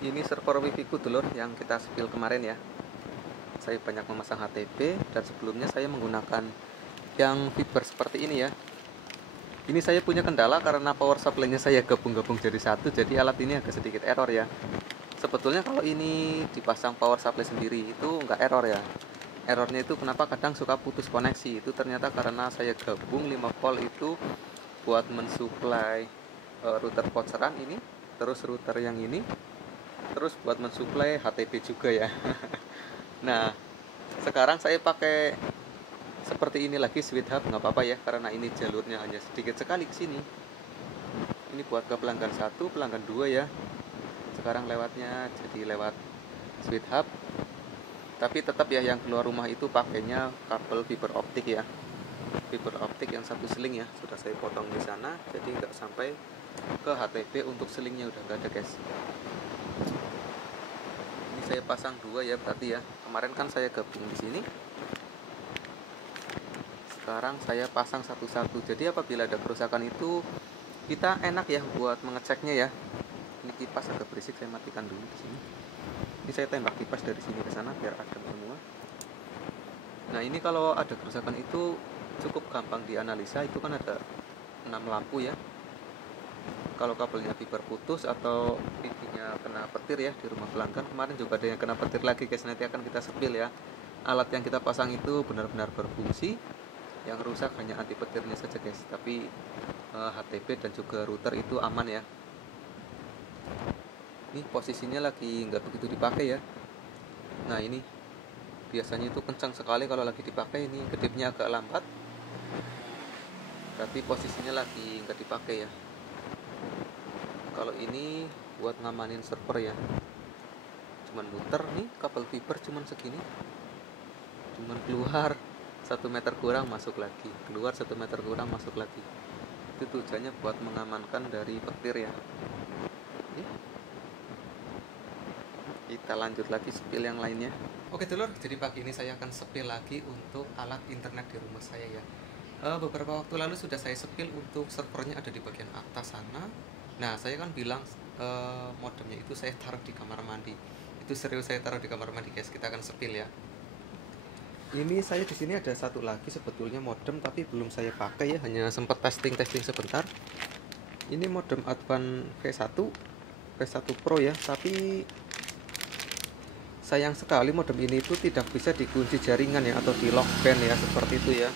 Ini server wifi ku dulur yang kita spill kemarin ya. Saya banyak memasang HTP dan sebelumnya saya menggunakan yang fiber seperti ini ya. Ini saya punya kendala karena power supply-nya saya gabung-gabung jadi satu, jadi alat ini agak sedikit error ya. Sebetulnya kalau ini dipasang power supply sendiri itu nggak error ya. Errornya itu kenapa kadang suka putus koneksi, itu ternyata karena saya gabung 5 volt itu buat mensuplai router voucheran ini, terus router yang ini, terus buat mensuplai HTP juga ya. Nah, sekarang saya pakai seperti ini lagi switch hub, nggak apa-apa ya, karena ini jalurnya hanya sedikit sekali ke sini. Ini buat ke pelanggan 1, pelanggan 2 ya. Sekarang lewatnya jadi lewat switch hub. Tapi tetap ya yang keluar rumah itu pakainya kabel fiber optik ya. Fiber optik yang satu seling ya, sudah saya potong di sana, jadi nggak sampai ke HTP. Untuk selingnya udah nggak ada guys. Ini saya pasang 2 ya berarti ya. Kemarin kan saya gabung di sini. Sekarang saya pasang satu-satu. Jadi apabila ada kerusakan itu kita enak ya buat mengeceknya ya. Ini kipas agak berisik, saya matikan dulu di sini. Ini saya tembak kipas dari sini ke sana biar adem semua. Nah, ini kalau ada kerusakan itu cukup gampang dianalisa. Itu kan ada 6 lampu ya. Kalau kabelnya fiber putus atau pipinya kena petir ya di rumah pelanggan, kemarin juga ada yang kena petir lagi guys, nanti akan kita sepil ya. Alat yang kita pasang itu benar-benar berfungsi, yang rusak hanya anti petirnya saja guys, tapi HTP dan juga router itu aman ya. Ini posisinya lagi nggak begitu dipakai ya. Nah, ini biasanya itu kencang sekali kalau lagi dipakai, ini kedipnya agak lambat, tapi posisinya lagi nggak dipakai ya. Kalau ini buat ngamanin server ya, cuman muter nih, kabel fiber cuman segini, cuman keluar 1 meter kurang masuk lagi, keluar 1 meter kurang masuk lagi. Itu tujuannya buat mengamankan dari petir ya. Kita lanjut lagi spill yang lainnya. Oke dulur, jadi pagi ini saya akan spill lagi untuk alat internet di rumah saya ya. Beberapa waktu lalu sudah saya spill untuk servernya ada di bagian atas sana. Nah, saya kan bilang modemnya itu saya taruh di kamar mandi. Itu serius, saya taruh di kamar mandi guys. Kita akan spill ya. Ini saya di sini ada satu lagi sebetulnya modem, tapi belum saya pakai ya, hanya sempat testing sebentar. Ini modem Advan V1 Pro ya, tapi sayang sekali modem ini itu tidak bisa dikunci jaringan ya, atau di lock band ya, seperti itu ya.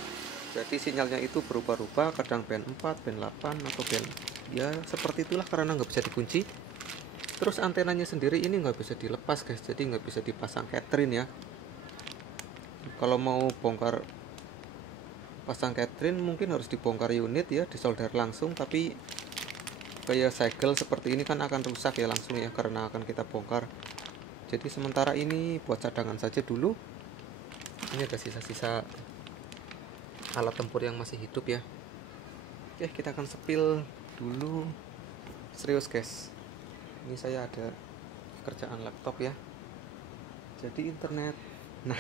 Jadi sinyalnya itu berubah-ubah, kadang band 4, band 8, atau band ya seperti itulah karena nggak bisa dikunci. Terus antenanya sendiri ini nggak bisa dilepas guys, jadi nggak bisa dipasang Catherine ya. Kalau mau bongkar pasang Catherine mungkin harus dibongkar unit ya, disolder langsung, tapi kayak segel seperti ini kan akan rusak ya langsung ya, karena akan kita bongkar. Jadi sementara ini buat cadangan saja dulu. Ini ada sisa-sisa alat tempur yang masih hidup ya. Oke, kita akan spill dulu. Serius guys, ini saya ada kerjaan laptop ya, jadi internet. Nah,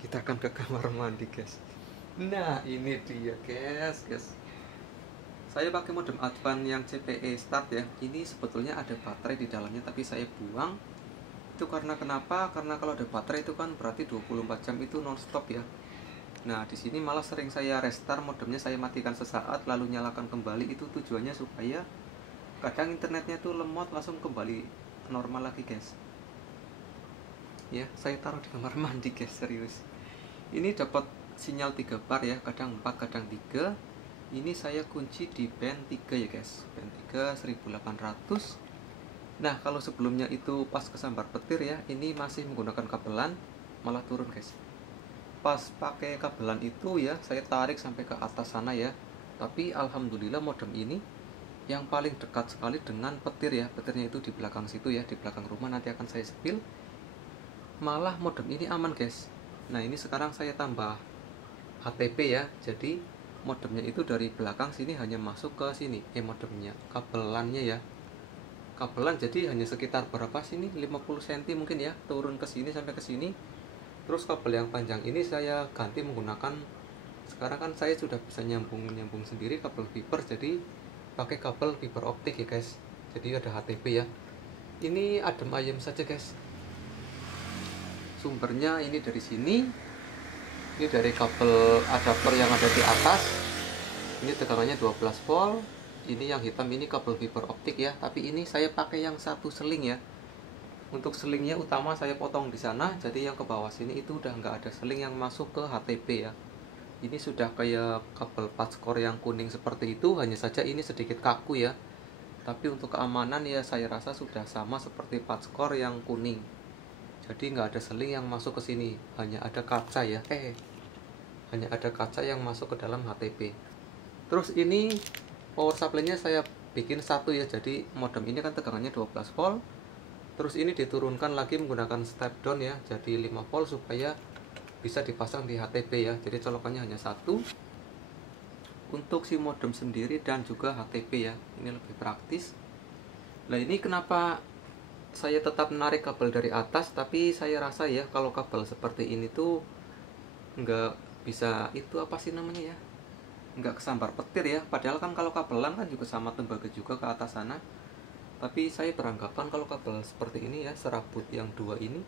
kita akan ke kamar mandi guys. Nah, ini dia guys. Saya pakai modem Advan yang CPE start ya. Ini sebetulnya ada baterai di dalamnya, tapi saya buang. Itu karena kenapa? Karena kalau ada baterai itu kan berarti 24 jam itu non-stop ya. Nah, di sini malah sering saya restart modemnya, saya matikan sesaat lalu nyalakan kembali. Itu tujuannya supaya kadang internetnya tuh lemot langsung kembali normal lagi guys. Ya, saya taruh di kamar mandi guys, serius. Ini dapat sinyal 3 bar ya, kadang 4, kadang 3. Ini saya kunci di band 3 ya guys, band 3 1800. Nah, kalau sebelumnya itu pas kesambar petir ya, ini masih menggunakan kabelan, malah turun guys. Pas pakai kabelan itu ya, saya tarik sampai ke atas sana ya. Tapi alhamdulillah modem ini yang paling dekat sekali dengan petir ya. Petirnya itu di belakang situ ya, di belakang rumah, nanti akan saya spill. Malah modem ini aman guys. Nah, ini sekarang saya tambah HTP ya. Jadi modemnya itu dari belakang sini hanya masuk ke sini modemnya, kabelannya ya. Kabelan jadi hanya sekitar berapa sini, 50 cm mungkin ya, turun ke sini sampai ke sini. Terus kabel yang panjang ini saya ganti menggunakan, sekarang kan saya sudah bisa nyambung sendiri kabel fiber, jadi pakai kabel fiber optik ya guys. Jadi ada HTP ya. Ini adem ayem saja guys. Sumbernya ini dari sini. Ini dari kabel adapter yang ada di atas. Ini tegangannya 12 volt. Ini yang hitam ini kabel fiber optik ya. Tapi ini saya pakai yang satu seling ya. Untuk selingnya utama saya potong di sana. Jadi yang ke bawah sini itu udah nggak ada seling yang masuk ke HTP ya. Ini sudah kayak kabel patchcore yang kuning seperti itu. Hanya saja ini sedikit kaku ya. Tapi untuk keamanan ya saya rasa sudah sama seperti patchcore yang kuning. Jadi nggak ada seling yang masuk ke sini, hanya ada kaca ya. Hanya ada kaca yang masuk ke dalam HTP. Terus ini power supply-nya saya bikin satu ya. Jadi modem ini kan tegangannya 12 volt. Terus ini diturunkan lagi menggunakan step down ya. Jadi 5 volt supaya bisa dipasang di HTP ya. Jadi colokannya hanya satu. Untuk si modem sendiri dan juga HTP ya. Ini lebih praktis. Nah ini kenapa saya tetap menarik kabel dari atas, tapi saya rasa ya kalau kabel seperti ini tuh nggak bisa, itu apa sih namanya ya, nggak kesambar petir ya. Padahal kan kalau kabelan kan juga sama tembaga juga ke atas sana. Tapi saya beranggapan kalau kabel seperti ini ya, serabut yang dua ini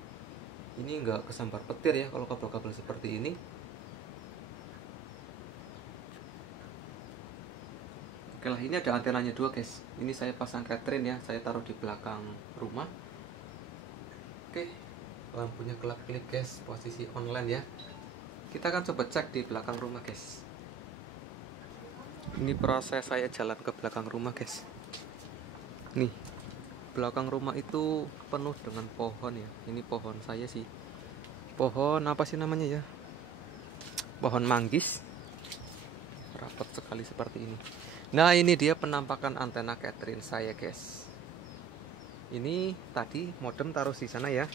nggak kesambar petir ya kalau kabel-kabel seperti ini. Oke lah, ini ada antenanya dua guys. Ini saya pasang Catherine ya, saya taruh di belakang rumah. Oke, lampunya kelap-kelip guys, posisi online ya. Kita akan coba cek di belakang rumah guys. Ini proses saya jalan ke belakang rumah guys. Nih, belakang rumah itu penuh dengan pohon ya. Ini pohon saya sih. Pohon apa sih namanya ya? Pohon manggis. Rapat sekali seperti ini. Nah ini dia penampakan antena Catherine saya guys. Ini tadi modem taruh di sana ya.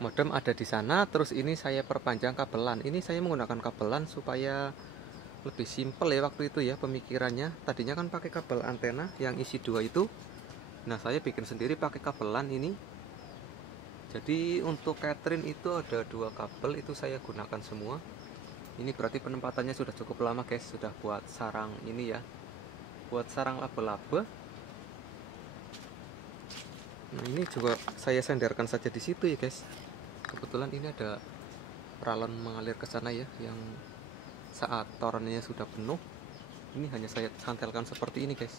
Modem ada di sana. Terus ini saya perpanjang kabelan. Ini saya menggunakan kabelan supaya lebih simpel ya waktu itu ya pemikirannya. Tadinya kan pakai kabel antena yang isi dua itu. Nah saya bikin sendiri pakai kabelan ini. Jadi untuk Catherine itu ada dua kabel, itu saya gunakan semua. Ini berarti penempatannya sudah cukup lama guys. Sudah buat sarang ini ya, buat sarang laba-laba. Nah ini juga saya sandarkan saja di situ ya guys. Kebetulan ini ada peralon mengalir ke sana ya, yang saat torennya sudah penuh, ini hanya saya santelkan seperti ini guys.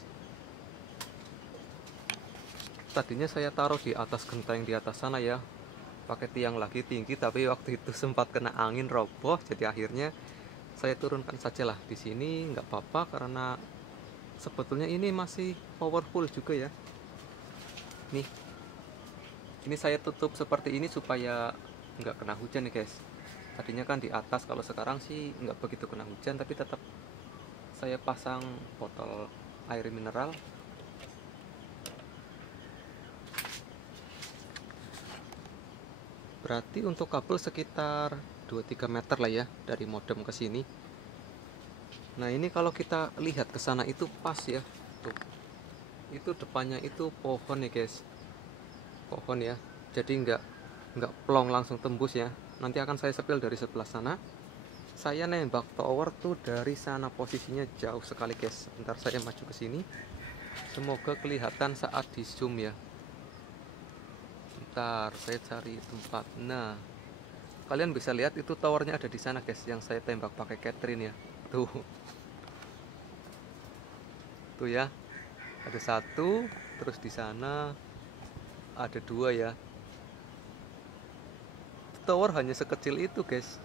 Tadinya saya taruh di atas genteng di atas sana ya, pakai tiang lagi tinggi, tapi waktu itu sempat kena angin roboh. Jadi akhirnya saya turunkan saja lah di sini, nggak apa-apa karena sebetulnya ini masih powerful juga ya. Nih, ini saya tutup seperti ini supaya nggak kena hujan nih guys. Tadinya kan di atas, kalau sekarang sih nggak begitu kena hujan, tapi tetap saya pasang botol air mineral. Berarti untuk kabel sekitar 2-3 meter lah ya dari modem ke sini. Nah ini kalau kita lihat ke sana itu pas ya. Tuh. Itu depannya itu pohon ya guys. Pohon ya. Jadi nggak plong langsung tembus ya. Nanti akan saya sepil dari sebelah sana. Saya nembak tower tuh dari sana, posisinya jauh sekali guys. Ntar saya maju ke sini. Semoga kelihatan saat di zoom ya. Bentar, saya cari tempat. Nah, kalian bisa lihat itu towernya ada di sana guys, yang saya tembak pakai Catherine ya. Tuh. Tuh ya. Ada satu, terus di sana ada dua ya. Tower hanya sekecil itu guys.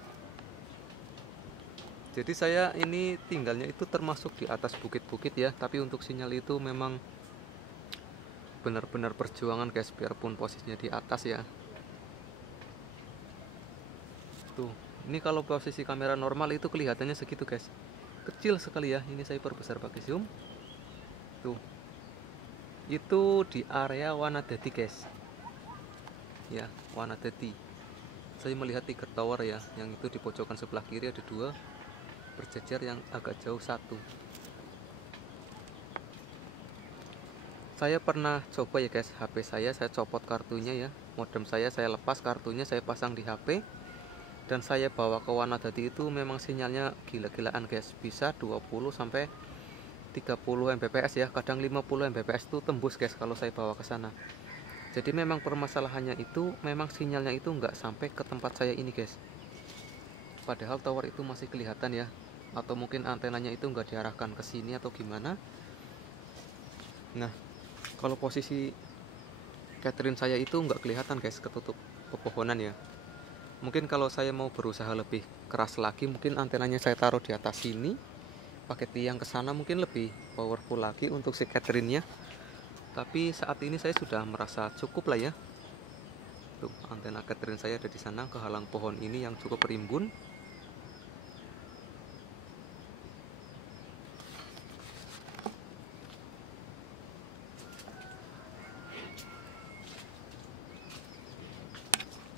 Jadi saya ini tinggalnya itu termasuk di atas bukit-bukit ya, tapi untuk sinyal itu memang benar-benar perjuangan guys, biarpun posisinya di atas ya. Tuh, ini kalau posisi kamera normal itu kelihatannya segitu guys, kecil sekali ya. Ini saya perbesar pakai zoom. Tuh, itu di area Wanadadi guys ya, Wanadadi. Saya melihat tiga tower ya, yang itu di pojokan sebelah kiri ada dua, berjejer, yang agak jauh satu. Saya pernah coba ya guys, HP saya copot kartunya ya, modem saya lepas kartunya, saya pasang di HP, dan saya bawa ke Wanadadi. Itu memang sinyalnya gila-gilaan guys, bisa 20 sampai 30 Mbps ya, kadang 50 Mbps itu tembus guys kalau saya bawa ke sana. Jadi memang permasalahannya itu memang sinyalnya itu nggak sampai ke tempat saya ini guys. Padahal tower itu masih kelihatan ya, atau mungkin antenanya itu nggak diarahkan ke sini atau gimana. Nah, kalau posisi Catherine saya itu nggak kelihatan guys, ketutup pepohonan ya. Mungkin kalau saya mau berusaha lebih keras lagi, mungkin antenanya saya taruh di atas sini, pakai tiang ke sana, mungkin lebih powerful lagi untuk si Catherine-nya. Tapi saat ini saya sudah merasa cukup lah ya. Tuh, antena Catherine saya ada di sana, kehalang pohon ini yang cukup rimbun.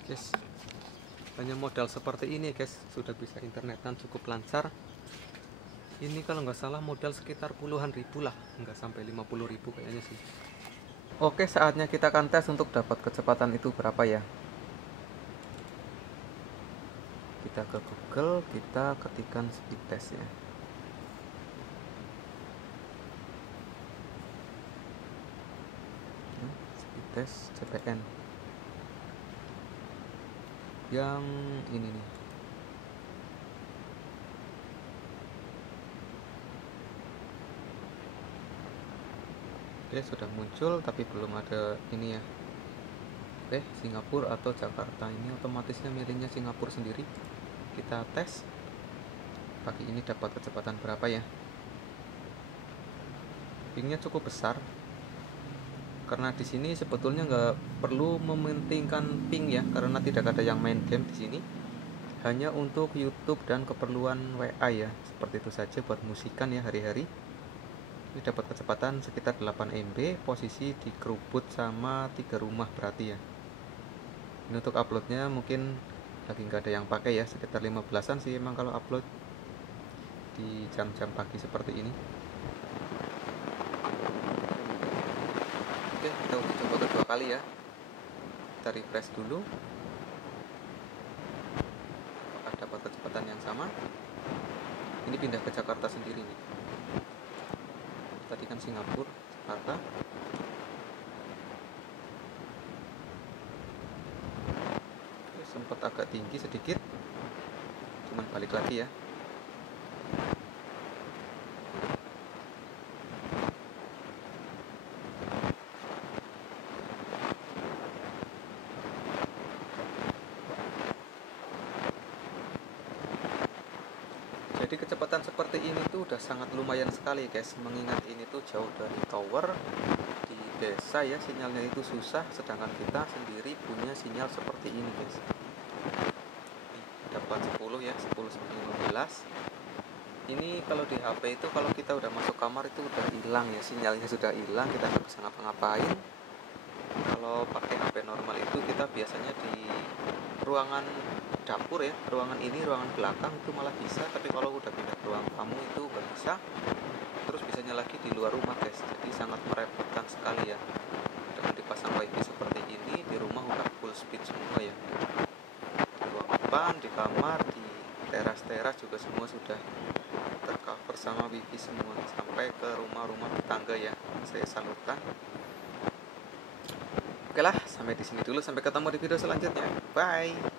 Guys, hanya modal seperti ini guys, sudah bisa internetan cukup lancar. Ini kalau nggak salah modal sekitar puluhan ribu lah, nggak sampai 50 ribu kayaknya sih. Oke, saatnya kita akan tes untuk dapat kecepatan itu berapa ya. Kita ke Google, kita ketikkan speed test ya. Speed test CPN yang ini nih. Oke, sudah muncul tapi belum ada ini ya. Oke, Singapura atau Jakarta, ini otomatisnya milihnya Singapura sendiri. Kita tes pagi ini dapat kecepatan berapa ya. Pingnya cukup besar karena di sini sebetulnya nggak perlu mementingkan ping ya, karena tidak ada yang main game di sini, hanya untuk YouTube dan keperluan WA ya, seperti itu saja buat musikan ya hari-hari. Ini dapat kecepatan sekitar 8 MB, posisi di Kerubut sama 3 rumah berarti ya. Ini untuk uploadnya mungkin lagi nggak ada yang pakai ya, sekitar 15-an sih emang kalau upload di jam-jam pagi seperti ini. Oke, kita uji coba kedua kali ya. Kita refresh dulu. Apakah dapat kecepatan yang sama? Ini pindah ke Jakarta sendiri nih. Tadi kan Singapura, Jakarta. Oke, sempat agak tinggi sedikit, cuman balik lagi ya. Jadi kecepatan seperti ini tuh udah sangat lumayan sekali guys, mengingat ini tuh jauh dari tower, di desa ya, sinyalnya itu susah, sedangkan kita sendiri punya sinyal seperti ini guys. Dapat 10 ya, 10 sampai 15. Ini kalau di HP itu kalau kita udah masuk kamar itu udah hilang ya, sinyalnya sudah hilang, kita nggak bisa ngapa-ngapain. Kalau pakai HP normal itu kita biasanya di ruangan dapur ya, ruangan ini, ruangan belakang itu malah bisa, tapi kalau udah pindah ke ruang tamu itu nggak bisa. Terus bisanya lagi di luar rumah guys, jadi sangat merepotkan sekali ya. Dengan dipasang wifi seperti ini, di rumah udah full speed semua ya. Di ruang depan, di kamar, di teras-teras juga semua sudah tercover sama wifi semua, sampai ke rumah-rumah tetangga ya. Saya salutkan. Oke lah, sampai di sini dulu, sampai ketemu di video selanjutnya. Bye.